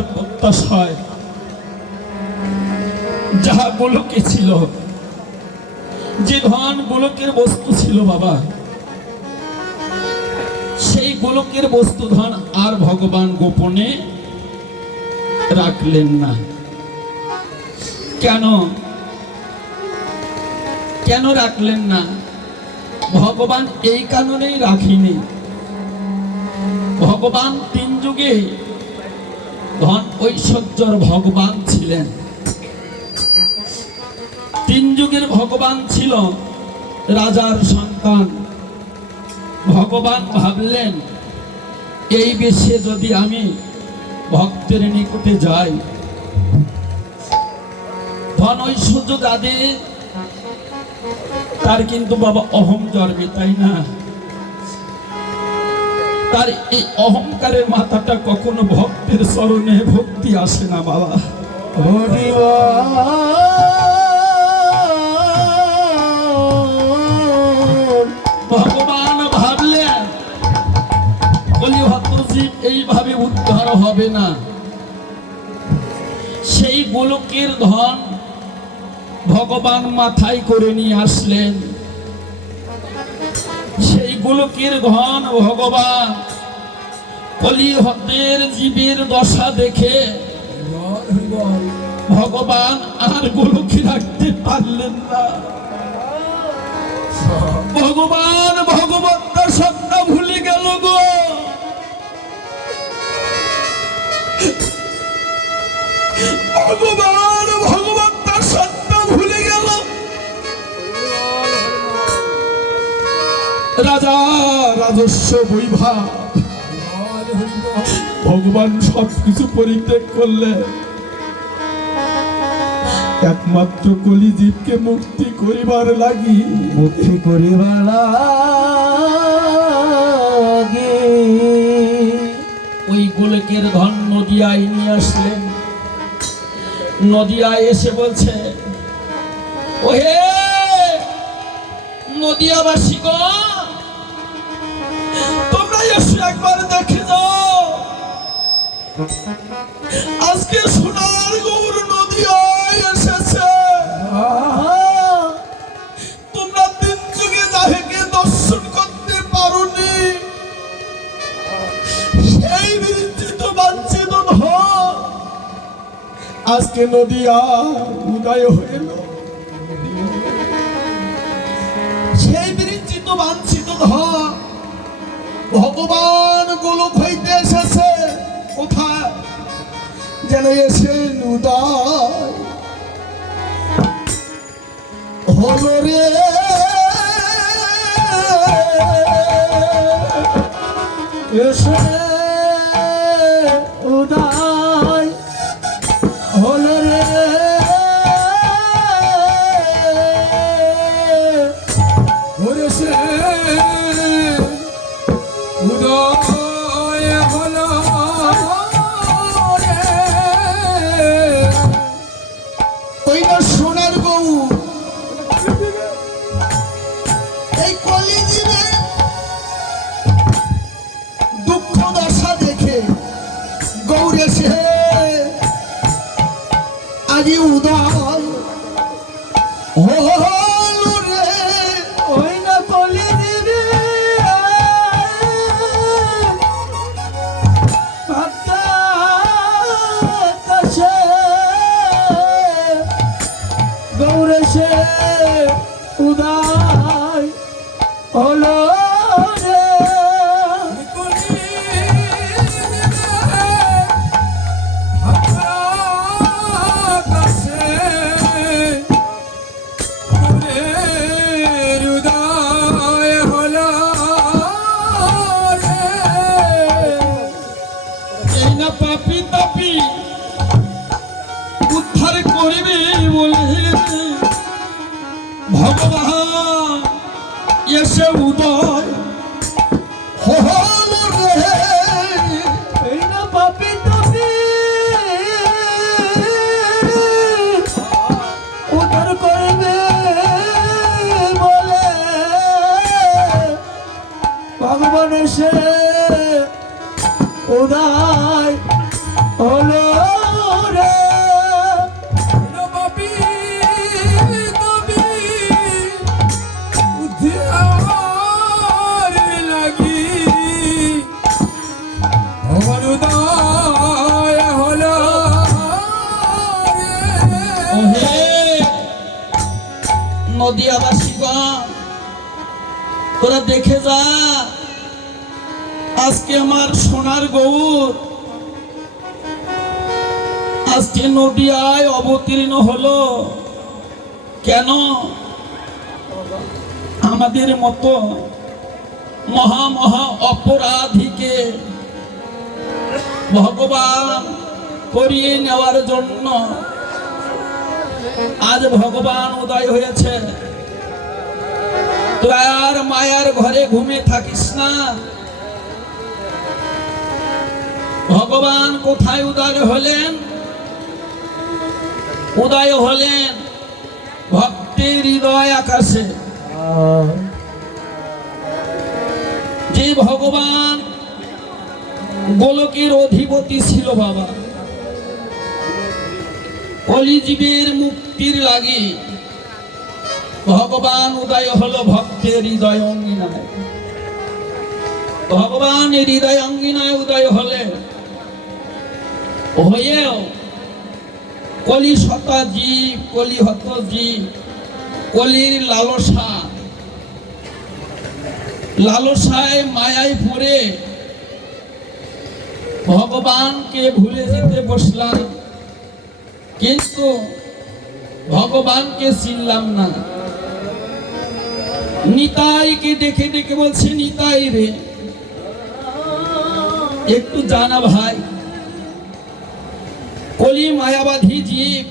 আকাঙ্ক্ষার প্রত্যাশায় যাহা গোলকে ছিল, যে ধন গোলকের বস্তু ছিল বাবা, সেই গোলকের বস্তু ধন আর ভগবান গোপনে রাখলেন না। কেন কেন রাখলেন না? ভগবান এই কারণেই রাখিনি। ভগবান তিন যুগে ধন ঐশ্বর্যর ভগবান ছিলেন। তিন যুগের ভগবান ছিল রাজার সন্তান। ভগবান ভাবলেন এই বেশে যদি আমি ভক্তের নিকটে যাই, ধন ঐশ্বর্য যাদের তার কিন্তু বাবা অহং জন্মে, তাই না? তার এই অহংকারের মাথাটা কখনো ভক্তের চরণে ভক্তি আসে না বাবা। ভগবান ভাবলেন কলিহত জীব এইভাবে উদ্ধার হবে না। সেই গোলকের ধন ভগবান মাথায় করে নিয়ে আসলেন। সেই গোলকের ধন ভগবান কলিহতের জীবের দশা দেখে ভগবান আর গোলকে রাখতে পারলেন না। ভগবান ভগবত্তার সত্তা ভুলে গেল গো। ভগবান ভগবত্তার সত্তা ভুলে গেল। রাজা রাজস্ব বৈভব ভগবান সবকিছু পরিত্যাগ করলে একমাত্র কলিজীবকে মুক্তি করিবার লাগি ওই গোলকের ধন নদিয়ায় নিয়ে আসলেন। নদিয়ায় এসে বলছে, ওহে নদিয়াবাসী গো, তোমরা এসে একবার দেখে যাও, আজকে সোনার গৌর নদিয়ায় এসেছে। তোমরা তিন যুগে যাকে দর্শন করতে পারোনি, সেই বিরঞ্চিত বাঞ্ছিত ধন আজকে নদিয়া উদয় হইল। সেই বিরঞ্চিত বাঞ্ছিত ধন ভগবান গোলক হইতে এসেছে। কোথায় যেন এসে উদয় হলো রে। এসে উদয় হলো রে। এসে উদয় হলো রে। ওই না সোনার গৌ, এই কলিযুগে দুঃখ দশা দেখে গৌর এসে আজি উদয় হলো রে। ওই না কলিযুগে গৌর এসে উদয় হলো রে। এই না পাপি তাপি উদ্ধার করিবে বলে ভগবান এসে উদয় হলো রে। এই না পাপি তাপি উদ্ধার করবে বলে ভগবান এসে উদয় হলো। দেখে যা, আজকে আমার সোনার গৌর আজকে নদিয়ায় অবতীর্ণ হলো। কেন? আমাদের মতো মহা মহা অপরাধীকে ভগবান করিয়ে নেওয়ার জন্য আজ ভগবান উদয় হয়েছে। তুই আর মায়ার ঘরে ঘুমে থাকিস না। ভগবান কোথায় উদয় হলেন? উদয় হলেন ভক্তের হৃদয় আকাশে। যে ভগবান গোলকের অধিপতি ছিল বাবা, কলিজীবের মুক্তির লাগি ভগবান উদয় হলো ভক্তের হৃদয় অঙ্গিনায়। ভগবান হৃদয় অঙ্গিনায় উদয় হলে হয়েও কলি শত জীব, কলি হত জীব, কলির লালসায় মায়ায় পড়ে ভগবানকে ভুলে যেতে বসলাম, কিন্তু ভগবানকে চিনলাম না। নিতাইকে দেখে দেখে বলছে, নিতাই রে একটু জানা ভাই। কলি মায়াবাধী জীব,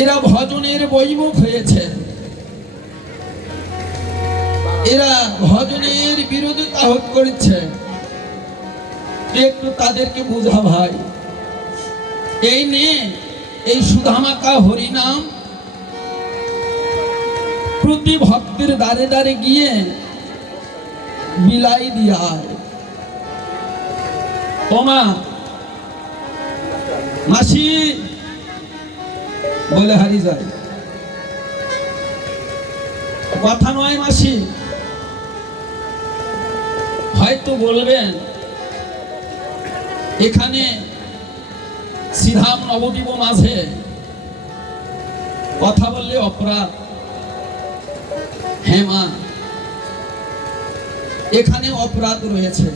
এরা ভজনের বৈমুখ হয়েছে, এরা ভজনের বিরোধিতা করছে, একটু তাদেরকে বুঝা ভাই। এই নে এই সুধামাকা হরিনাম প্রতি ভক্তের দ্বারে দ্বারে গিয়ে বিলাই দিয়া আয়। ওমা মাসি বলে হারি যায়, কথা নয় মাসি। হয়তো বলবেন এখানে শ্রীধাম নবদ্বীপ মাঝে কথা বললে অপরাধ। হ্যাঁ মা, এখানে অপরাধ রয়েছে,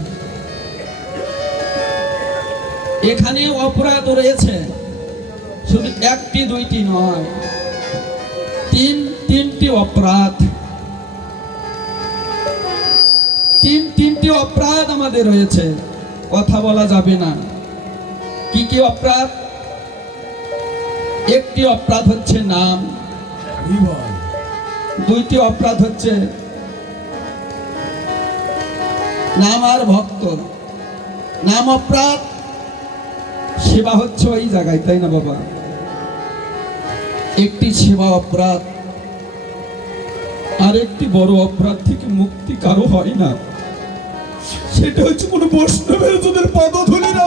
এখানে অপরাধ রয়েছে। শুধু একটি দুইটি নয়, তিনটি অপরাধ, তিনটি অপরাধ আমাদের রয়েছে, কথা বলা যাবে না। কি কি অপরাধ? একটি অপরাধ হচ্ছে নাম, দুইটি অপরাধ হচ্ছে নাম আর ভক্ত। নাম অপরাধ, সেবা হচ্ছে ওই জায়গায়, তাই না বাবা? একটি সেবা অপরাধ, আর একটি বড় অপরাধ থেকে মুক্তি কারো হয় না, সেটা হচ্ছে কোন বৈষ্ণবের যদি পদধূলি না